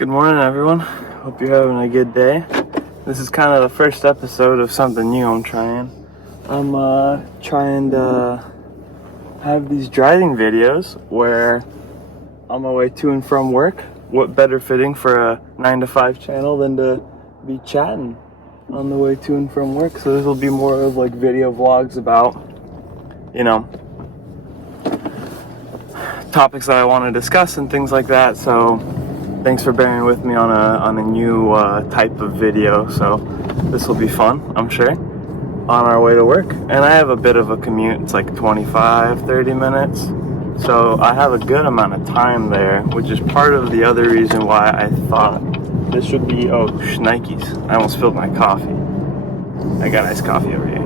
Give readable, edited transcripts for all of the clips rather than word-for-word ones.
Good morning, everyone. Hope you're having a good day. This is kind of the first episode of something new I'm trying. I'm trying to have these driving videos where on my way to and from work. What better fitting for a 9 to 5 channel than to be chatting on the way to and from work. So this will be more of like video vlogs about, topics that I want to discuss and things like that. So thanks for bearing with me on a new type of video. So this will be fun, I'm sure, on our way to work. And I have a bit of a commute. It's like 25-30 minutes. So I have a good amount of time there, which is part of the other reason why I thought this would be, Nikes. I almost spilled my coffee. I got iced coffee over here.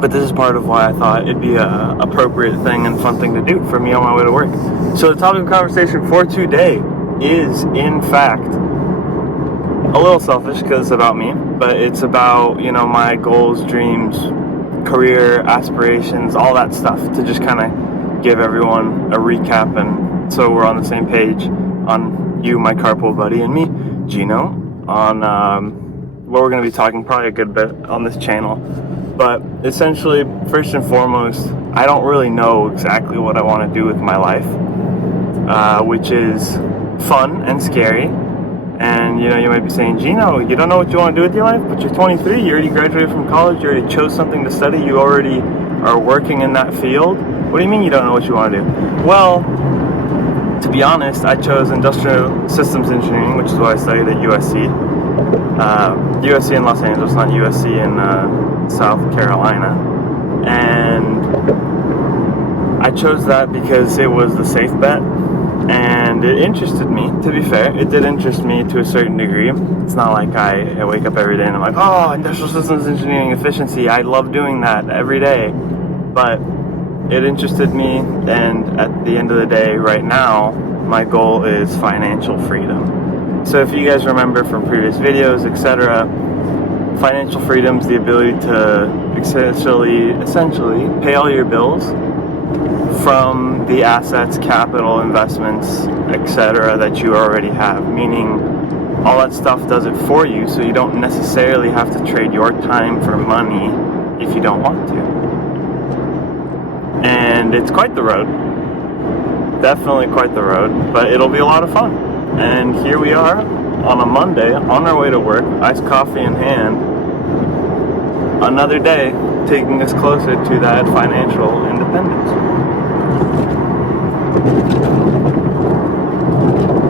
But this is part of why I thought it'd be a appropriate thing and fun thing to do for me on my way to work. So the topic of conversation for today is, in fact, a little selfish because it's about me, but it's about, my goals, dreams, career, aspirations, all that stuff, to just kind of give everyone a recap, and so we're on the same page on you, my carpool buddy, and me, Geno, on what we're going to be talking probably a good bit on this channel. But essentially, first and foremost, I don't really know exactly what I want to do with my life, which is fun and scary. And, you might be saying, Geno, you don't know what you want to do with your life, but you're 23, you already graduated from college, you already chose something to study, you already are working in that field. What do you mean you don't know what you want to do? Well, to be honest, I chose industrial systems engineering, which is what I studied at USC. USC in Los Angeles, not USC in South Carolina. And I chose that because it was the safe bet. And it interested me, to be fair. It did interest me to a certain degree. It's not like I wake up every day and I'm like, industrial systems engineering efficiency. I love doing that every day. But it interested me, and at the end of the day, right now, my goal is financial freedom. So if you guys remember from previous videos, etc., financial freedom is the ability to essentially pay all your bills from the assets, capital, investments, etc. that you already have, meaning all that stuff does it for you, so you don't necessarily have to trade your time for money if you don't want to. And it's quite the road, definitely quite the road, but it'll be a lot of fun. And here we are on a Monday on our way to work, iced coffee in hand, another day taking us closer to that financial independence.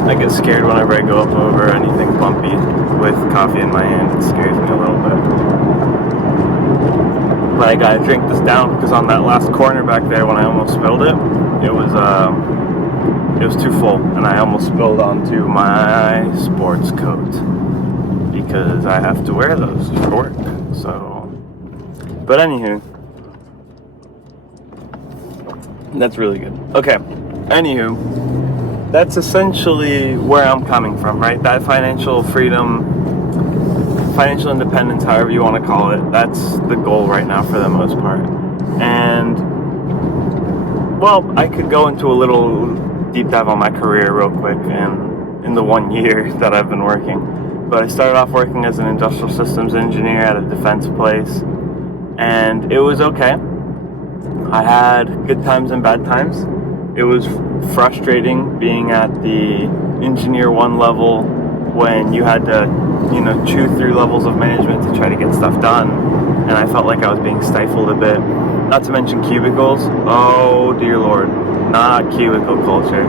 I get scared whenever I go up over anything bumpy with coffee in my hand. It scares me a little bit. But I gotta drink this down because on that last corner back there when I almost spilled it, it was too full, and I almost spilled onto my sports coat because I have to wear those for work. So, but anywho, that's really good. Okay, anywho, that's essentially where I'm coming from, right? That financial freedom, financial independence, however you want to call it, that's the goal right now for the most part. And, well, I could go into a little deep dive on my career real quick and in the 1 year that I've been working. But I started off working as an industrial systems engineer at a defense place, and it was okay. I had good times and bad times. It was frustrating being at the engineer 1 level when you had to, chew through levels of management to try to get stuff done, and I felt like I was being stifled a bit. Not to mention cubicles. Oh dear Lord, not cubicle culture.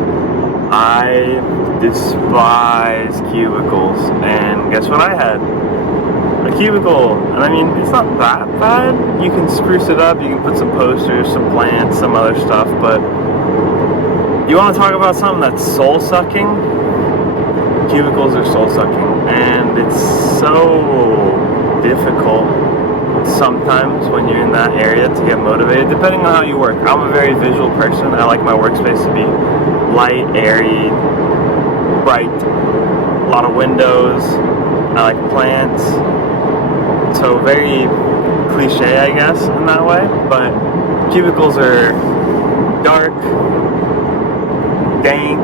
I despise cubicles, and guess what I had? A cubicle. And I mean, it's not that bad. You can spruce it up, you can put some posters, some plants, some other stuff, but you want to talk about something that's soul-sucking? Cubicles are soul-sucking, and it's so difficult sometimes when you're in that area to get motivated, depending on how you work. I'm a very visual person. I like my workspace to be light, airy, bright, a lot of windows. I like plants. So very cliche, I guess, in that way. But cubicles are dark, dank,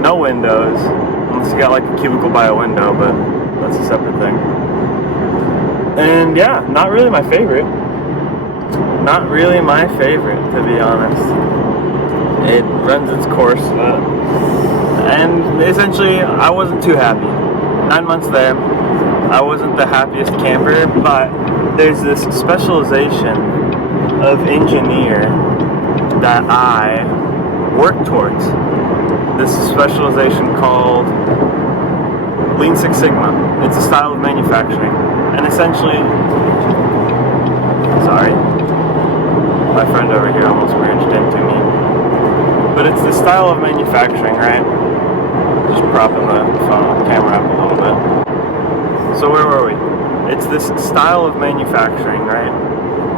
no windows, unless you got like a cubicle by a window, but that's a separate thing. And yeah, not really my favorite. Not really my favorite, to be honest. It runs its course, and essentially I wasn't too happy. 9 months there, I wasn't the happiest camper, but there's this specialization of engineer that I work towards. This specialization called Lean Six Sigma. It's a style of manufacturing, and essentially, sorry, my friend over here almost merged into me. But it's the style of manufacturing, right? Just propping the camera up a little bit. So where were we? It's this style of manufacturing, right?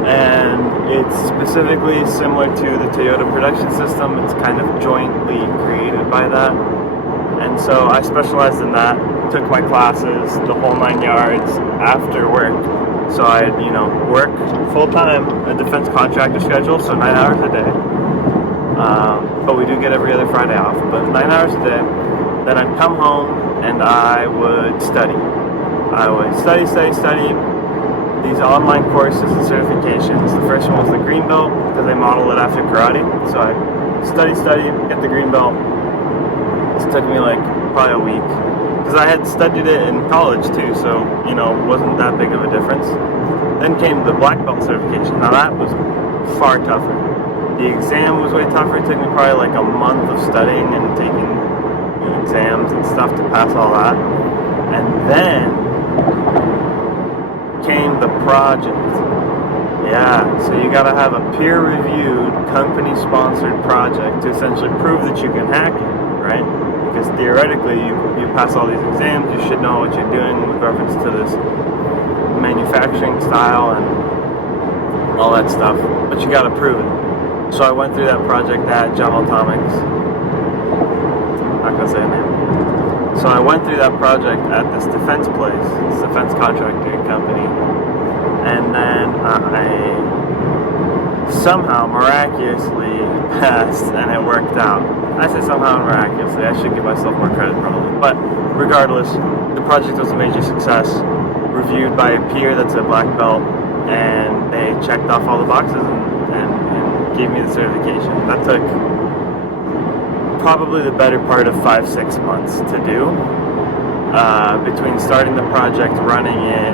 And it's specifically similar to the Toyota production system. It's kind of jointly created by that. And so I specialized in that, took my classes, the whole 9 yards after work. So I'd, work full-time, a defense contractor schedule, so 9 hours a day. But we do get every other Friday off, but 9 hours a day. Then I'd come home and I would study. I would study these online courses and certifications. The first one was the green belt, because they model it after karate. So I study, get the green belt. It took me probably a week, because I had studied it in college too, so it wasn't that big of a difference. Then came the black belt certification. Now that was far tougher. The exam was way tougher. It took me probably a month of studying and taking exams and stuff to pass all that. And then came the project. Yeah, so you gotta have a peer-reviewed, company-sponsored project to essentially prove that you can hack it, right? Because theoretically, you pass all these exams, you should know what you're doing with reference to this manufacturing style and all that stuff, but you gotta prove it. So I went through that project at Geno. Not gonna say a name. So I went through that project at this defense place, this defense contracting company, and then I somehow miraculously passed, and it worked out. I say somehow miraculously. I should give myself more credit probably. But regardless, the project was a major success, reviewed by a peer that's a black belt, and they checked off all the boxes and gave me the certification. That took probably the better part of 5-6 months to do. Between starting the project, running it,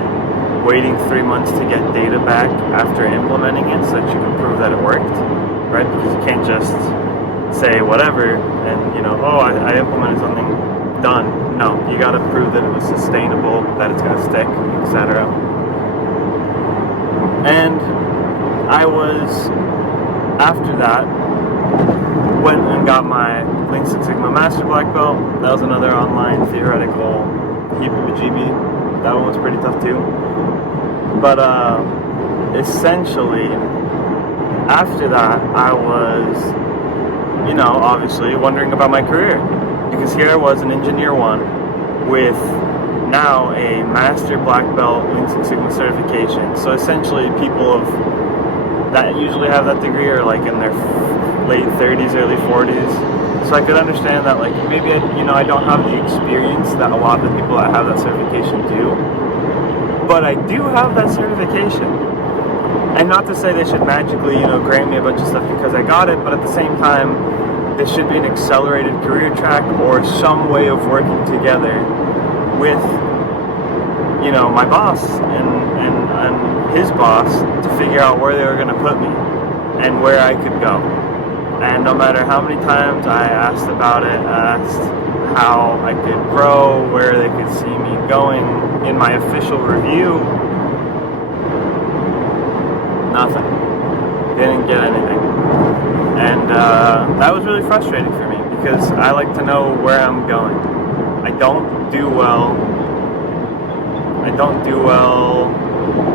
waiting 3 months to get data back after implementing it so that you can prove that it worked, right? Because you can't just say whatever and, I implemented something, done. No, you gotta prove that it was sustainable, that it's gonna stick, etc. And I was, after that, went and got my Lean Six Sigma Master Black Belt. That was another online theoretical heebie-jeebie. That one was pretty tough too. But essentially, after that, I was, obviously wondering about my career. Because here I was, an Engineer 1, with now a Master Black Belt Lean Six Sigma certification. So essentially, people that usually have that degree are in their late 30s, early 40s. So I could understand that maybe I don't have the experience that a lot of the people that have that certification do. But I do have that certification. And not to say they should magically, grant me a bunch of stuff because I got it, but at the same time, there should be an accelerated career track or some way of working together with, my boss and his boss to figure out where they were going to put me and where I could go. And no matter how many times I asked about it, asked how I could grow, where they could see me going in my official review, nothing. Didn't get anything. And that was really frustrating for me because I like to know where I'm going. I don't do well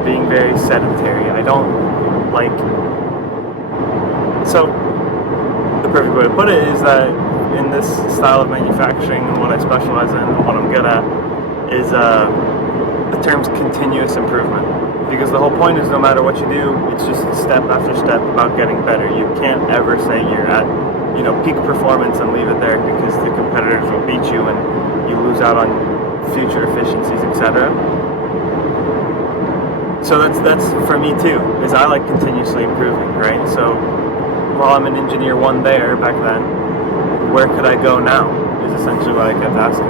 being very sedentary. I don't so the perfect way to put it is that in this style of manufacturing and what I specialize in and what I'm good at is the term's continuous improvement. Because the whole point is no matter what you do, it's just step after step about getting better. You can't ever say you're at peak performance and leave it there, because the competitors will beat you and you lose out on future efficiencies, etc. So that's for me too, is I like continuously improving, right? So while I'm an engineer 1 there back then, where could I go now, is essentially what I kept asking.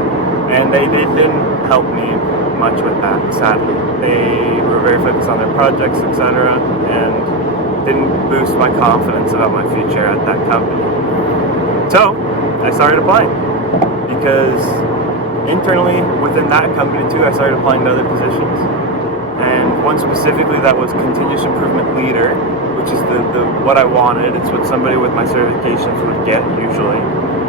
And they didn't help me much with that, sadly. They were very focused on their projects, etc., and didn't boost my confidence about my future at that company. So I started applying, because internally within that company too, I started applying to other positions. And one specifically that was continuous improvement leader, which is the what I wanted. It's what somebody with my certifications would get usually.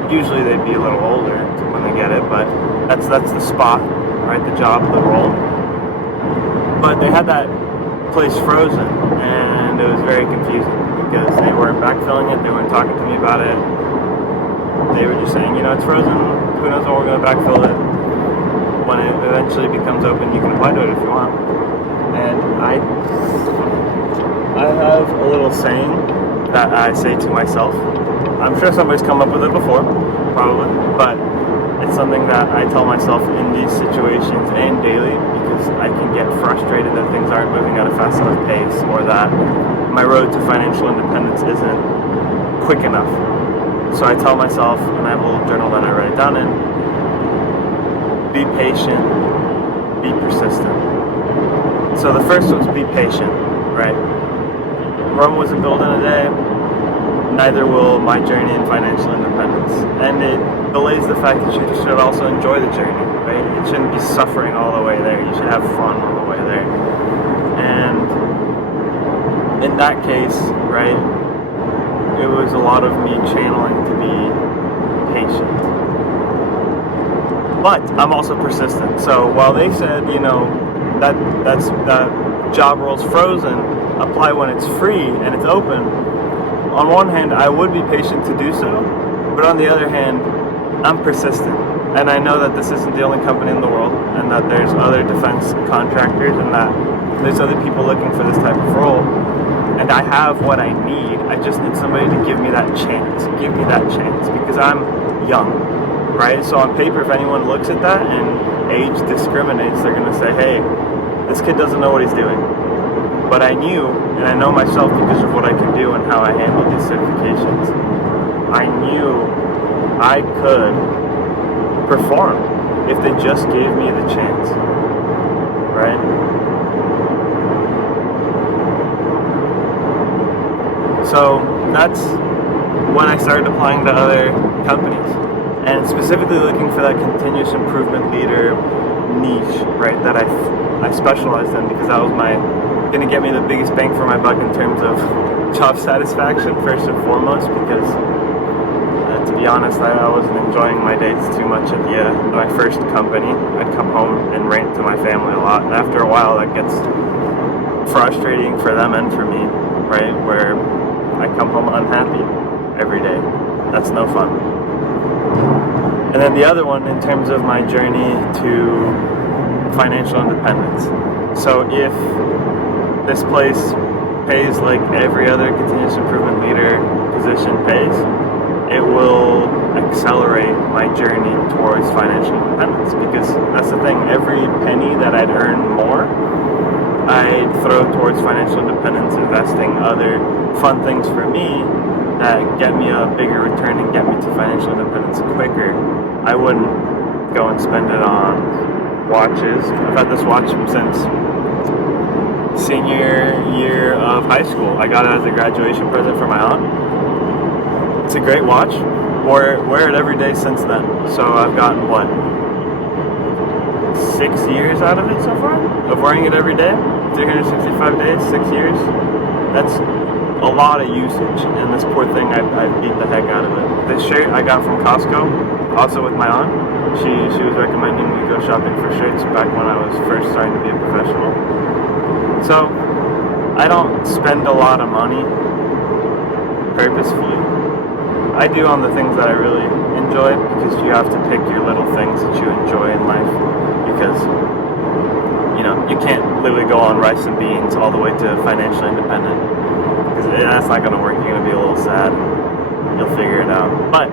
Usually they'd be a little older when they get it, but that's the spot, right? The job, the role. But they had that place frozen, and it was very confusing, because they weren't backfilling it. They weren't talking to me about it. They were just saying, it's frozen. Who knows when we're going to backfill it? When it eventually becomes open, you can apply to it if you want. And I have a little saying that I say to myself. I'm sure somebody's come up with it before, probably, but it's something that I tell myself in these situations and daily, because I can get frustrated that things aren't moving at a fast enough pace, or that my road to financial independence isn't quick enough. So I tell myself, and I have a little journal that I write it down in, be patient, be persistent. So the first was be patient, right? Rome wasn't built in a day, neither will my journey in financial independence. And it belays the fact that you should also enjoy the journey, right? It shouldn't be suffering all the way there. You should have fun all the way there. And in that case, right, it was a lot of me channeling to be patient. But I'm also persistent. So while they said, that job role's frozen, apply when it's free and it's open, on one hand, I would be patient to do so, but on the other hand, I'm persistent. And I know that this isn't the only company in the world, and that there's other defense contractors, and that there's other people looking for this type of role. And I have what I need. I just need somebody to give me that chance. Give me that chance, because I'm young, right? So on paper, if anyone looks at that and age discriminates, they're going to say, hey, this kid doesn't know what he's doing. But I knew, and I know myself because of what I can do and how I handle these certifications, I knew I could perform if they just gave me the chance, right? So that's when I started applying to other companies, and specifically looking for that continuous improvement leader niche, right, that I specialized in, because that was going to get me the biggest bang for my buck in terms of job satisfaction, first and foremost, because to be honest, I wasn't enjoying my days too much at my first company. I'd come home and rant to my family a lot, and after a while that gets frustrating for them and for me, right, where I come home unhappy every day. That's no fun. And then the other one, in terms of my journey to financial independence. So if this place pays like every other continuous improvement leader position pays, it will accelerate my journey towards financial independence. Because that's the thing, every penny that I'd earn more, I'd throw towards financial independence, investing other fun things for me that get me a bigger return and get me to financial independence quicker. I wouldn't go and spend it on watches. I've had this watch since senior year of high school. I got it as a graduation present for my aunt. It's a great watch. Wear it every day since then. So I've gotten 6 years out of it so far? Of wearing it every day? 365 days, 6 years? That's a lot of usage, and this poor thing, I beat the heck out of it. This shirt I got from Costco, also with my aunt. She was recommending me go shopping for shirts back when I was first starting to be a professional. So, I don't spend a lot of money purposefully. I do on the things that I really enjoy, because you have to pick your little things that you enjoy in life, because you can't literally go on rice and beans all the way to financially independent, because that's not going to work. You're going to be a little sad. you'll figure it out. But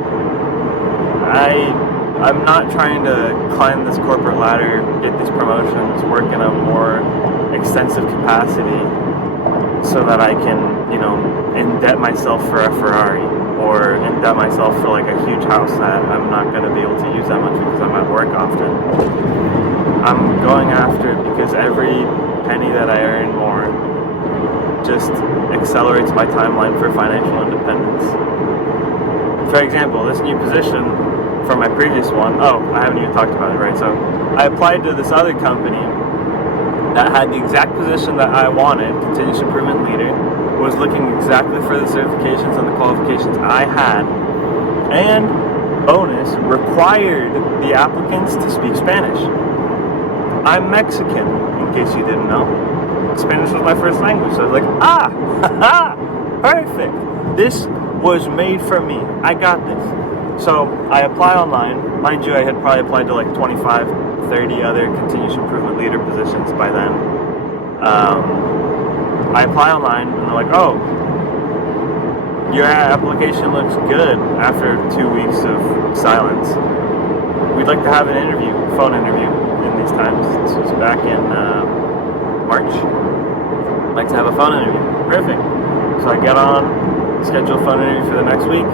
I'm not trying to climb this corporate ladder, get these promotions, work in a more extensive capacity so that I can, indebt myself for a Ferrari or indebt myself for like a huge house that I'm not going to be able to use that much because I'm at work often. I'm going after it because every penny that I earn more just accelerates my timeline for financial independence. For example, this new position from my previous one, I haven't even talked about it, right? So I applied to this other company that had the exact position that I wanted, continuous improvement leader, was looking exactly for the certifications and the qualifications I had, and bonus, required the applicants to speak Spanish. I'm Mexican, in case you didn't know. Spanish was my first language, so I was like, perfect. This was made for me. I got this. So I apply online. Mind you, I had probably applied to like 25, 30 other continuous improvement leader positions by then. I apply online, and they're like, oh, your application looks good after 2 weeks of silence. We'd like to have an interview, phone interview in these times. This was back in March. I'd like to have a phone interview. Perfect. So I get on, schedule a phone interview for the next week,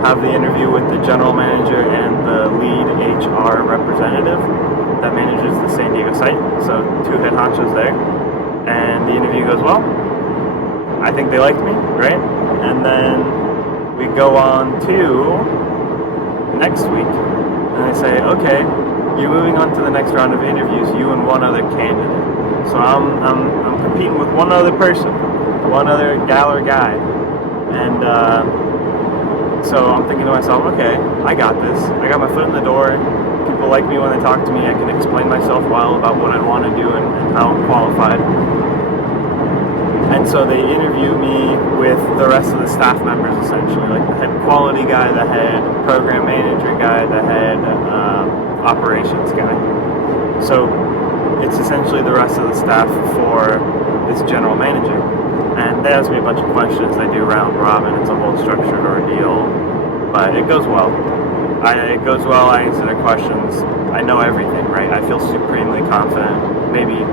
have the interview with the general manager and the lead HR representative that manages the San Diego site. So 2 head honchos there. And the interview goes well. I think they liked me, right? And then we go on to next week, and they say, okay, you're moving on to the next round of interviews, you and one other candidate. So I'm competing with one other person, one other gal or guy. And so I'm thinking to myself, okay, I got this. I got my foot in the door. People like me when they talk to me. I can explain myself well about what I want to do and how I'm qualified. And so they interview me with the rest of the staff members, essentially, like the head quality guy, the head program manager guy, the head operations guy. So it's essentially the rest of the staff for this general manager. And they ask me a bunch of questions. They do round robin. It's a whole structured ordeal, but it goes well. It goes well. I answer their questions. I know everything, right? I feel supremely confident. Maybe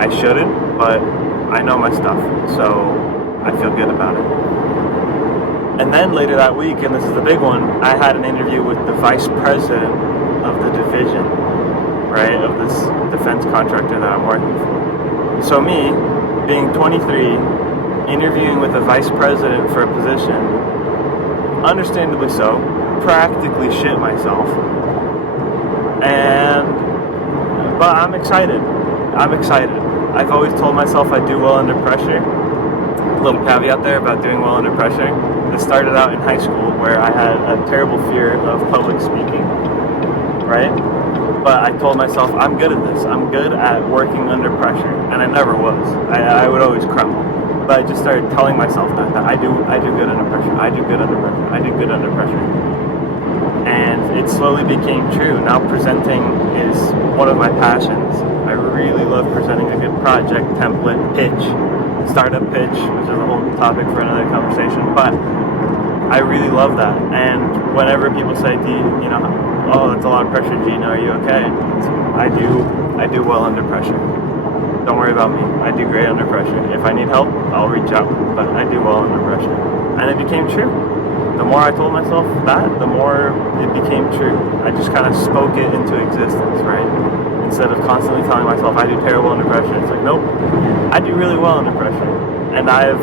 I shouldn't, but I know my stuff, so I feel good about it. And then later that week, and this is the big one, I had an interview with the vice president of the division, right, of this defense contractor that I'm working for. So me, being 23, interviewing with the vice president for a position, understandably so, practically shit myself. But I'm excited. I've always told myself I do well under pressure. A little caveat there about doing well under pressure. This started out in high school where I had a terrible fear of public speaking, right? But I told myself, I'm good at this. I'm good at working under pressure. And I never was. I would always crumble. But I just started telling myself that I do good under pressure. I do good under pressure. I do good under pressure. And it slowly became true. Now presenting is one of my passions. I really love presenting a good project, template, pitch, startup pitch, which is a whole topic for another conversation. But I really love that. And whenever people say, oh, that's a lot of pressure, Geno, are you okay? I do well under pressure. Don't worry about me. I do great under pressure. If I need help, I'll reach out. But I do well under pressure. And it became true. The more I told myself that, the more it became true. I just kind of spoke it into existence, right? Instead of constantly telling myself I do terrible under pressure, it's like, nope, I do really well under pressure. And I've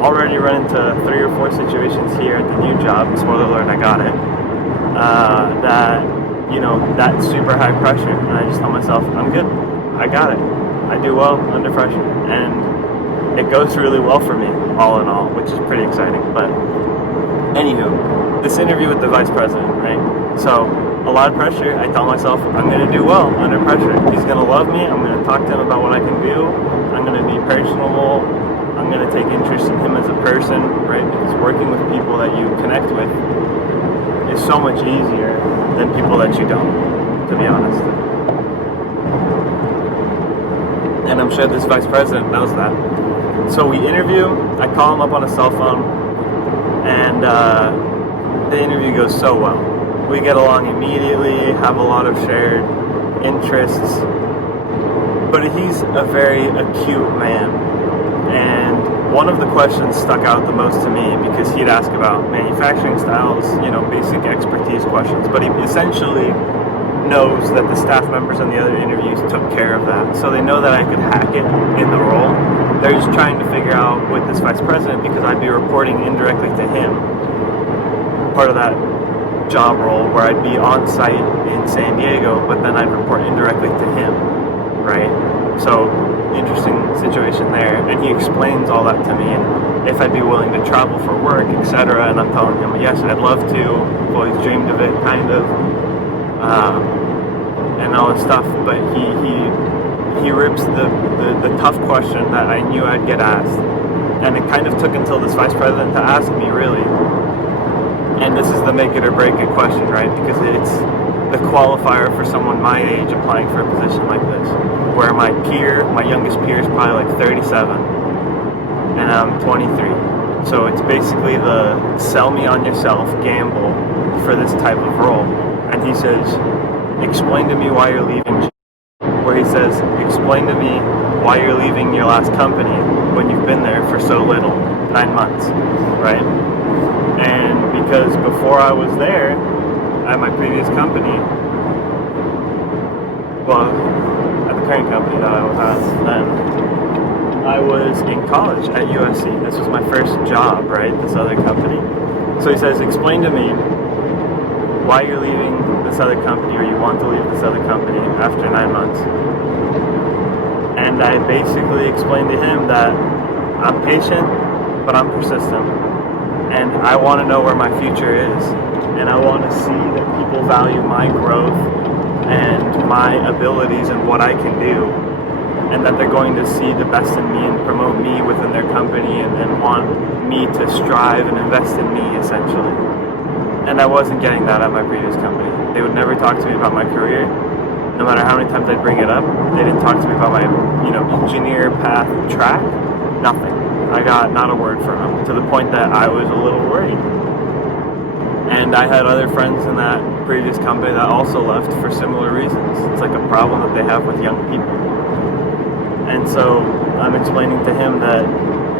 already run into 3 or 4 situations here at the new job, spoiler alert, I got it, that's super high pressure. And I just tell myself, I'm good, I got it. I do well under pressure. And it goes really well for me, all in all, which is pretty exciting. But anywho, this interview with the vice president, right? So, a lot of pressure. I tell myself I'm going to do well under pressure. He's going to love me. I'm going to talk to him about what I can do. I'm going to be personable. I'm going to take interest in him as a person, right? Because working with people that you connect with is so much easier than people that you don't, to be honest. And I'm sure this vice president knows that. So we interview. I call him up on a cell phone, and the interview goes so well. We get along immediately, have a lot of shared interests, but he's a very acute man. And one of the questions stuck out the most to me because he'd ask about manufacturing styles, basic expertise questions, but he essentially knows that the staff members on the other interviews took care of that. So they know that I could hack it in the role. They're just trying to figure out with this vice president, because I'd be reporting indirectly to him, part of that job role where I'd be on site in San Diego, but then I'd report indirectly to him, right? So interesting situation there. And he explains all that to me, and if I'd be willing to travel for work, etc. And I'm telling him, yes, I'd love to. I've always dreamed of it, kind of. And all this stuff, but he rips the tough question that I knew I'd get asked, and it kind of took until this vice president to ask me, really. And this is the make it or break it question, right? Because it's the qualifier for someone my age applying for a position like this, where my youngest peer is probably like 37, and I'm 23. So it's basically the sell me on yourself gamble for this type of role. And he says, explain to me why you're leaving. Where he says, explain to me why you're leaving your last company when you've been there for so little, 9 months, right? And because before I was there, at my previous company, well, at the current company that I was at then, I was in college at USC. This was my first job, right? This other company. So he says, explain to me why you're leaving this other company, or you want to leave this other company after 9 months. And I basically explained to him that I'm patient, but I'm persistent. And I want to know where my future is. And I want to see that people value my growth and my abilities and what I can do. And that they're going to see the best in me and promote me within their company and want me to strive and invest in me, essentially. And I wasn't getting that at my previous company. They would never talk to me about my career. No matter how many times I'd bring it up, they didn't talk to me about my, engineer path track. Nothing. I got not a word from them, to the point that I was a little worried. And I had other friends in that previous company that also left for similar reasons. It's like a problem that they have with young people. And so I'm explaining to him that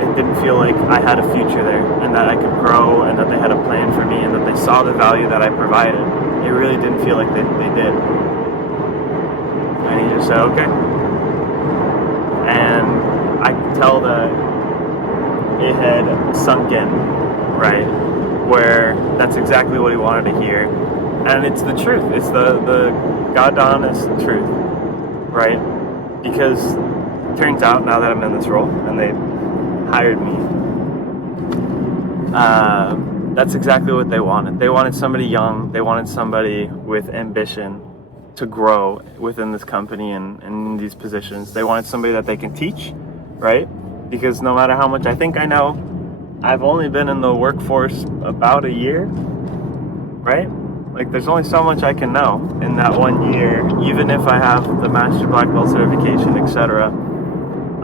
it didn't feel like I had a future there, and that I could grow, and that they had a plan for me, and that they saw the value that I provided. It really didn't feel like they did. And he just said, okay. And I could tell that it had sunk in, right? Where that's exactly what he wanted to hear. And it's the truth. It's the God honest truth, right? Because it turns out, now that I'm in this role, and they hired me, that's exactly what they wanted. They wanted somebody young. They wanted somebody with ambition to grow within this company and in these positions. They wanted somebody that they can teach, right? Because no matter how much I think I know, I've only been in the workforce about a year, right? Like, there's only so much I can know in that 1 year. Even if I have the Master Black Belt certification, etc.,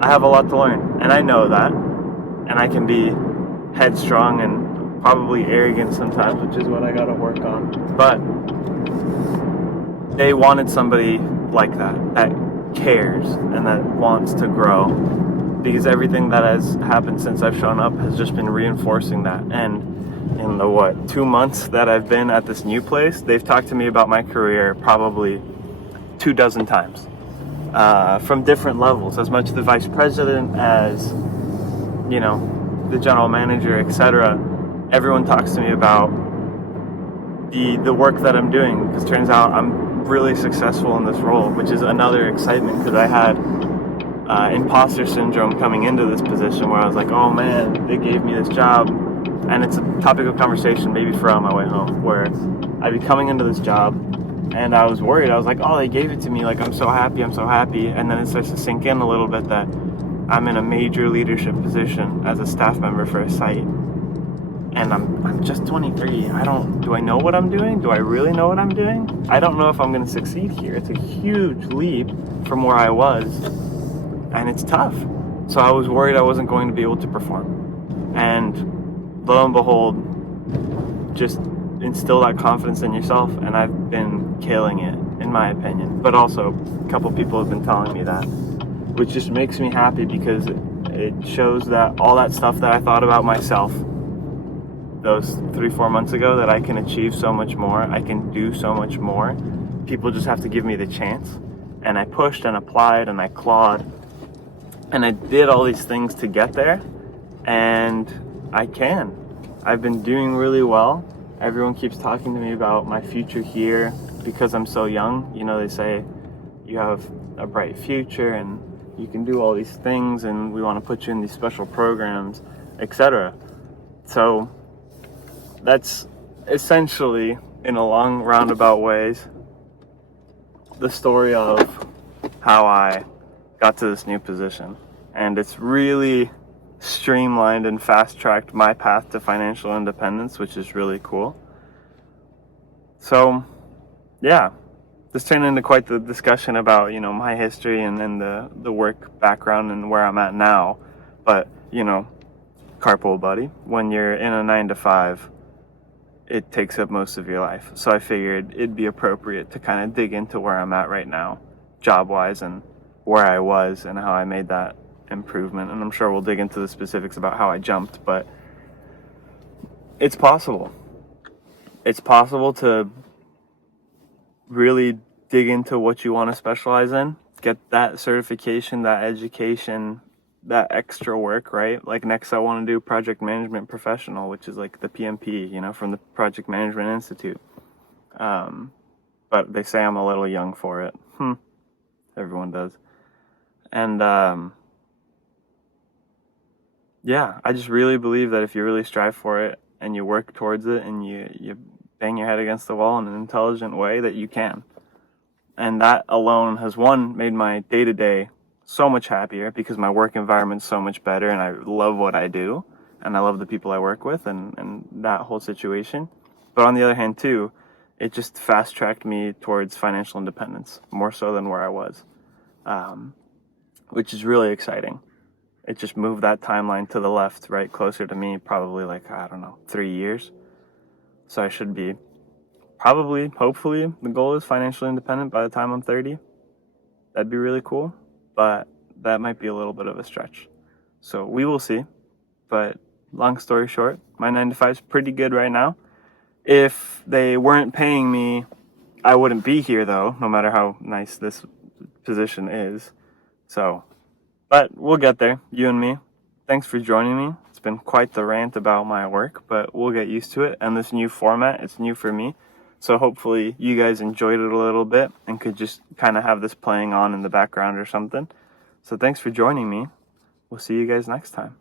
I have a lot to learn, and I know that. And I can be headstrong and probably arrogant sometimes, which is what I gotta work on. But they wanted somebody like that cares and that wants to grow, because everything that has happened since I've shown up has just been reinforcing that. And in the 2 months that I've been at this new place, they've talked to me about my career probably 24 times, from different levels, as much the vice president as the general manager, etc. Everyone talks to me about the work that I'm doing, because it turns out I'm really successful in this role, which is another excitement, because I had imposter syndrome coming into this position, where I was like, oh man, they gave me this job. And it's a topic of conversation maybe for on my way home, where I'd be coming into this job and I was worried. I was like, oh, they gave it to me, like I'm so happy. And then it starts to sink in a little bit that I'm in a major leadership position as a staff member for a site, and I'm just 23. Do I know what I'm doing? Do I really know what I'm doing? I don't know if I'm going to succeed here. It's a huge leap from where I was, and it's tough. So I was worried I wasn't going to be able to perform. And lo and behold, just instill that confidence in yourself, and I've been killing it, in my opinion. But also, a couple people have been telling me that, which just makes me happy because it shows that all that stuff that I thought about myself those 3-4 months ago, that I can achieve so much more, I can do so much more. People just have to give me the chance. And I pushed and applied and I clawed and I did all these things to get there, and I've been doing really well. Everyone keeps talking to me about my future here because I'm so young. You know, they say you have a bright future and you can do all these things, and we want to put you in these special programs, etc. So that's essentially, in a long roundabout ways, the story of how I got to this new position. And it's really streamlined and fast-tracked my path to financial independence, which is really cool. So, yeah, this turned into quite the discussion about, you know, my history and the work background and where I'm at now. But, you know, carpool buddy, when you're in a 9-to-5, it takes up most of your life. So I figured it'd be appropriate to kind of dig into where I'm at right now, job-wise, and where I was and how I made that improvement. And I'm sure we'll dig into the specifics about how I jumped, but it's possible. It's possible to really dig into what you want to specialize in, get that certification, that education, that extra work, right? Like next I want to do project management professional, which is like the PMP, you know, from the Project Management Institute. But they say I'm a little young for it. Everyone does. And yeah, I just really believe that if you really strive for it and you work towards it and you bang your head against the wall in an intelligent way, that you can. And that alone has, one, made my day-to-day so much happier because my work environment's so much better and I love what I do and I love the people I work with and that whole situation. But on the other hand too, it just fast-tracked me towards financial independence, more so than where I was, which is really exciting. It just moved that timeline to the left, right, closer to me, probably like, 3 years. So I should be probably, hopefully, the goal is financially independent by the time I'm 30. That'd be really cool, but that might be a little bit of a stretch. So we will see. But long story short, my 9-to-5 is pretty good right now. If they weren't paying me, I wouldn't be here though, no matter how nice this position is. So, but we'll get there, you and me. Thanks for joining me. It's been quite the rant about my work, but we'll get used to it. And this new format, it's new for me. So hopefully you guys enjoyed it a little bit and could just kind of have this playing on in the background or something. So thanks for joining me. We'll see you guys next time.